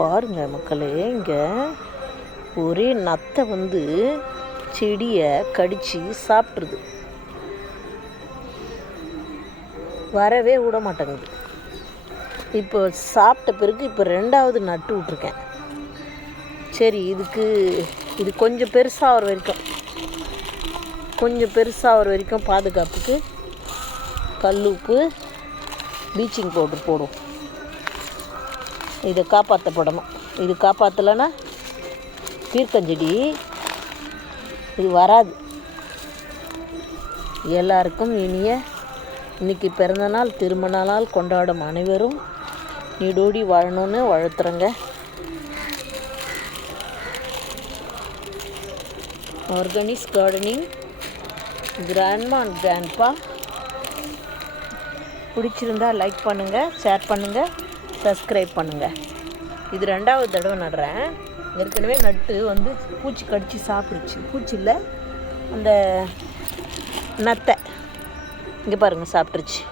பாருங்க மக்களே, இங்கே ஒரே நத்தை வந்து செடியை கடித்து சாப்பிட்ருது. வரவே விட மாட்டேங்குது. இப்போ சாப்பிட்ட பிறகு இப்போ 2வது நட்டு விட்ருக்கேன். சரி, இது கொஞ்சம் பெருசாகிற வரைக்கும் பாதுகாப்புக்கு கல் உப்பு ப்ளீச்சிங் பவுடர் போடும். இதை காப்பாற்றப்படணும். இது காப்பாற்றலைன்னா பீர்க்கஞ்செடி இது வராது. எல்லாருக்கும் இன்னைக்கு பிறந்தநாள் திருமண நாள் கொண்டாடும் அனைவரும் நீடோடி வாழணும்னு வாழ்த்துறேங்க. Organic gardening grandma and grandpa. பிடிச்சிருந்தா லைக் பண்ணுங்கள், ஷேர் பண்ணுங்கள், சப்ஸ்கிரைப் பண்ணுங்கள். இது 2வது தடவை நடுறேன். ஏற்கனவே நட்டு வந்து பூச்சி கடித்து சாப்பிடுச்சு. பூச்சி இல்லை, அந்த நத்தை இங்கே பாருங்கள் சாப்பிட்ருச்சு.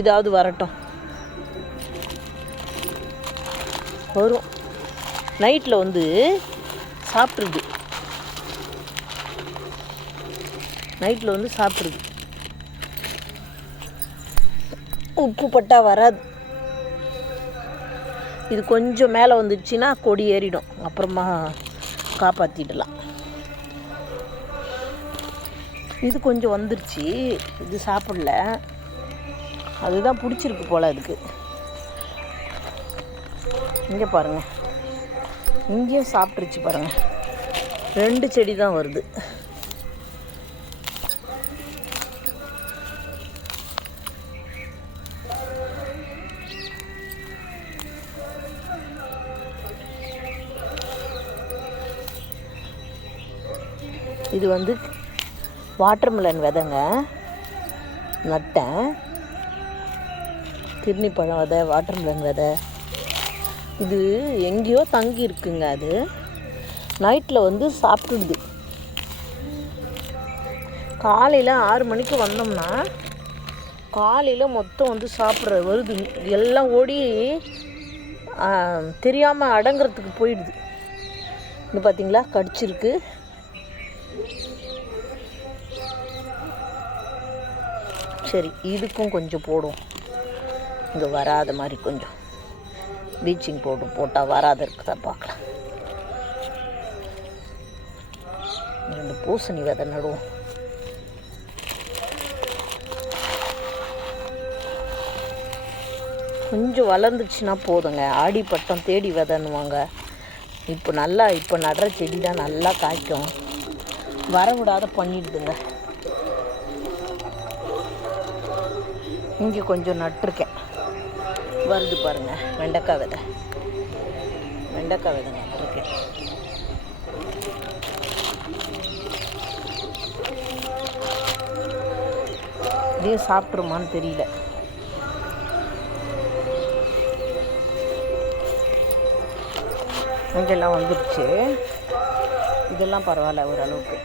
இதாவது வரட்டும், வரும். நைட்டில் வந்து சாப்பிட்ருது. உப்பு பட்டா வராது. இது கொஞ்சம் மேலே வந்துடுச்சுன்னா கொடி ஏறிடும். அப்புறமா காப்பாற்றிடலாம். இது கொஞ்சம் வந்துடுச்சு, இது சாப்பிடல. அதுதான் பிடிச்சிருக்கு போல் அதுக்கு. இங்கே பாருங்கள், இங்கேயும் சாப்பிட்ருச்சு பாருங்கள். 2 செடி தான் வருது. இது வந்து வாட்டர்மெலன் விதைங்க, நட்டேன். கிர்னிப்பழம் விதை, வாட்டர்மெலன் விதை. இது எங்கேயோ தங்கி இருக்குங்க. அது நைட்டில் வந்து சாப்பிட்டுடுது. காலையில் 6 மணிக்கு வந்தோம்னா காலையில் மொத்தம் வந்து வருது. எல்லாம் ஓடி தெரியாமல் அடங்குறதுக்கு போயிடுது. இங்கே பார்த்தீங்களா, கடிச்சிருக்கு. சரி, இதுக்கும் கொஞ்சம் போடும். இங்கே வராத மாதிரி கொஞ்சம் ப்ளீச்சிங் பவுடர் போட்டால் வராத இருக்குதா பார்க்கலாம். 2 பூசணி விதை நடுவோம். கொஞ்சம் வளர்ந்துச்சுன்னா போதுங்க. ஆடி பட்டம் தேடி விதைன்னுவாங்க. இப்போ நடுற செடி தான் நல்லா காய்க்கும். வர விடாத பண்ணிடுதுங்க. இங்கே கொஞ்சம் நட்டுருக்கேன், வருது பாருங்கள். வெண்டைக்காய் விதை நட்டுருக்கேன். இதையும் சாப்பிட்ருமான்னு தெரியல. இங்கெல்லாம் வந்துடுச்சு. இதெல்லாம் பரவாயில்ல ஓரளவுக்கு.